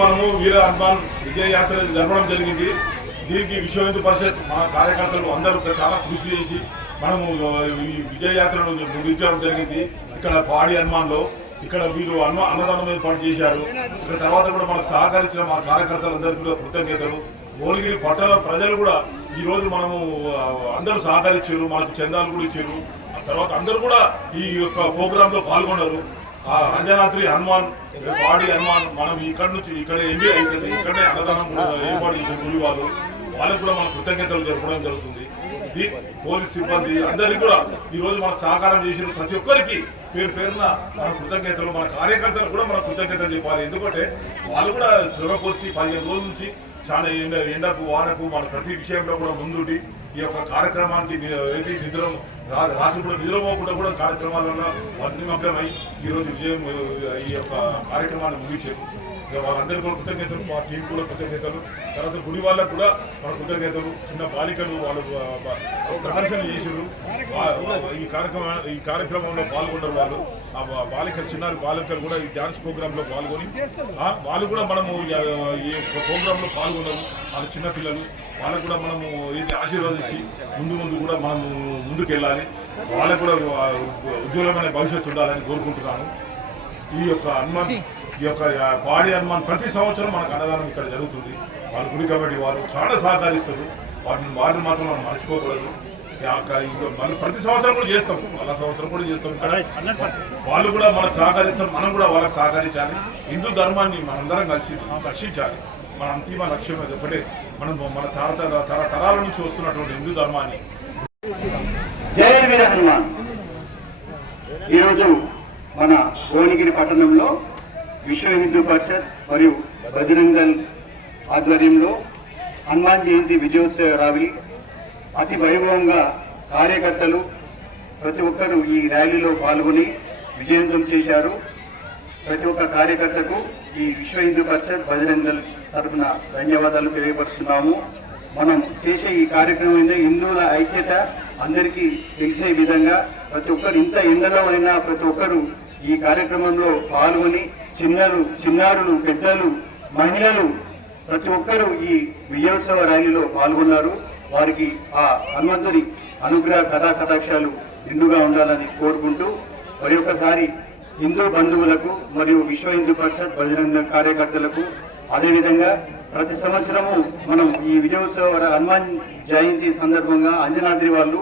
మనము వీర హనుమాన్ విజయ యాత్ర జరపడం జరిగింది. దీనికి విశ్వ హిందూ పరిషత్ మన కార్యకర్తలు అందరూ చాలా కృషి చేసి మనము ఈ విజయ యాత్రను ముగించడం జరిగింది. ఇక్కడ పాడి హనుమాన్లో ఇక్కడ వీరు అన్నదానం ఏర్పాటు చేశారు. ఇక తర్వాత కూడా మనకు సహకరించిన మా కార్యకర్తలందరికీ కూడా కృతజ్ఞతలు. భువనగిరి పట్టణ ప్రజలు కూడా ఈరోజు మనము అందరూ సహకరించారు, మనకు చందాలు కూడా ఇచ్చారు. ఆ తర్వాత అందరూ కూడా ఈ యొక్క ప్రోగ్రాంలో పాల్గొన్నారు. అంజనాద్రి హనుమాన్ పాడి హనుమాన్ మనం ఇక్కడ నుంచి ఇక్కడ ఎంబీ అవుతుంది, ఇక్కడనే అన్నదానం ఏర్పాటు చేసిన గుడి వాళ్ళకు కూడా మన కృతజ్ఞతలు జరపడం జరుగుతుంది. పోలీస్ సిబ్బంది అందరికీ కూడా ఈ రోజు మనకు సహకారం చేసిన ప్రతి ఒక్కరికి పేరు పేరున మన కృతజ్ఞతలు. మన కార్యకర్తలకు కూడా మన కృతజ్ఞతలు చెప్పాలి. ఎందుకంటే వాళ్ళు కూడా శ్రమ కోర్చి 15 రోజుల నుంచి చాలా ఎండకు వానకు మన ప్రతి విషయంలో కూడా ముందుండి ఈ యొక్క కార్యక్రమానికి నిద్ర రాత్రి కూడా నిద్రపోకుండా కూడా కార్యక్రమాలలో నిమగ్నమై ఈరోజు విజయం ఈ యొక్క కార్యక్రమాన్ని ముగించారు. వాళ్ళందరికీ కూడా కృతజ్ఞతలు, మా టీం కూడా కృతజ్ఞతలు. తర్వాత గుడి వాళ్ళకు కూడా మన కృతజ్ఞతలు. చిన్న బాలికలు వాళ్ళు ప్రదర్శన చేసారు. ఈ కార్యక్రమంలో పాల్గొన్నారు. వాళ్ళు ఆ బాలికలు చిన్నారి బాలికలు కూడా ఈ డ్యాన్స్ ప్రోగ్రాంలో పాల్గొని వాళ్ళు కూడా మనము ఈ ప్రోగ్రాంలో పాల్గొన్నారు. వాళ్ళ చిన్నపిల్లలు వాళ్ళకు కూడా మనము ఇది ఆశీర్వదించి ముందు కూడా మనము ముందుకు వెళ్ళాలి. వాళ్ళకు కూడా ఉజ్వలమైన భవిష్యత్తు ఉండాలని కోరుకుంటున్నాను. ఈ యొక్క హనుమాన్ ఈ యొక్క పాడి హనుమాన్ ప్రతి సంవత్సరం మనకు అన్నదానం ఇక్కడ జరుగుతుంది. వాళ్ళ గుడి కమిటీ వారు చాలా సహకరిస్తారు. వారిని మాత్రం మనం మర్చిపోకూడదు. మనం ప్రతి సంవత్సరం కూడా చేస్తాం, వాళ్ళ సంవత్సరం కూడా చేస్తాం. ఇక్కడ వాళ్ళు కూడా మనకు సహకరిస్తారు, మనం కూడా వాళ్ళకి సహకరించాలి. హిందూ ధర్మాన్ని మనందరం కలిసి రక్షించాలి. మన అంతిమ లక్ష్యం అది ఒకటే. మనం మన తరాల నుంచి వస్తున్నటువంటి హిందూ ధర్మాన్ని. జై వీర హనుమాన్. ఈరోజు మన భువనగిరి పట్టణంలో విశ్వ హిందూ పరిషత్ మరియు బజరంగ్ దళ్ ఆధ్వర్యంలో హనుమాన్ జయంతి విజయోత్సవ ర్యాలీ అతి వైభవంగా కార్యకర్తలు ప్రతి ఒక్కరూ ఈ ర్యాలీలో పాల్గొని విజయవంతం చేశారు. ప్రతి ఒక్క కార్యకర్తకు ఈ విశ్వ హిందూ పరిషత్ బజరంగ్ దళ్ తరఫున ధన్యవాదాలు తెలియపరుస్తున్నాము. మనం చేసే ఈ కార్యక్రమం హిందువుల ఐక్యత అందరికీ తెలిసే విధంగా ప్రతి ఒక్కరు ఇంత ఎండలో అయినా ప్రతి ఒక్కరు ఈ కార్యక్రమంలో పాల్గొని చిన్నారులు, పెద్దలు, మహిళలు ప్రతి ఒక్కరూ ఈ విజయోత్సవ ర్యాలీలో పాల్గొన్నారు. వారికి ఆ హనుమంతుడి అనుగ్రహ కథాకటాక్షాలు నిండుగా ఉండాలని కోరుకుంటూ మరి ఒకసారి హిందూ బంధువులకు మరియు విశ్వ హిందూ పరిషత్ బజరంగ కార్యకర్తలకు అదేవిధంగా ప్రతి సంవత్సరము మనం ఈ విజయోత్సవ హనుమాన్ జయంతి సందర్భంగా అంజనాద్రి వాళ్ళు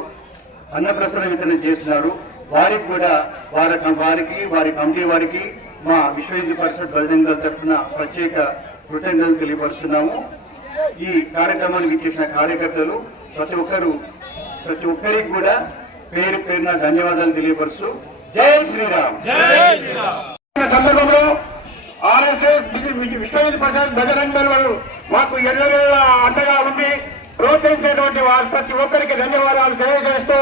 అన్నప్రసన్న వితరణ చేస్తున్నారు. వారికి కూడా వారి కమిటీ వారికి మా విశ్వ హిందూ పరిషత్ బజరంగ దళ్ తరఫున ప్రత్యేక కృతజ్ఞతలు తెలియపరుస్తున్నాము. ఈ కార్యక్రమానికి ఇచ్చేసిన కార్యకర్తలు ప్రతి ఒక్కరికి కూడా పేరు పేరున ధన్యవాదాలు తెలియపరుస్తూ జై శ్రీరామ్. సందర్భంలో ఆర్ఎస్ఎస్ విశ్వ హిందూ పరిషత్ బజరంగ దళ్ వాళ్ళు మాకు ఎల్లవేళ అండగా ఉండి ప్రోత్సహించేటువంటి వారు ప్రతి ఒక్కరికి ధన్యవాదాలు తెలియజేస్తూ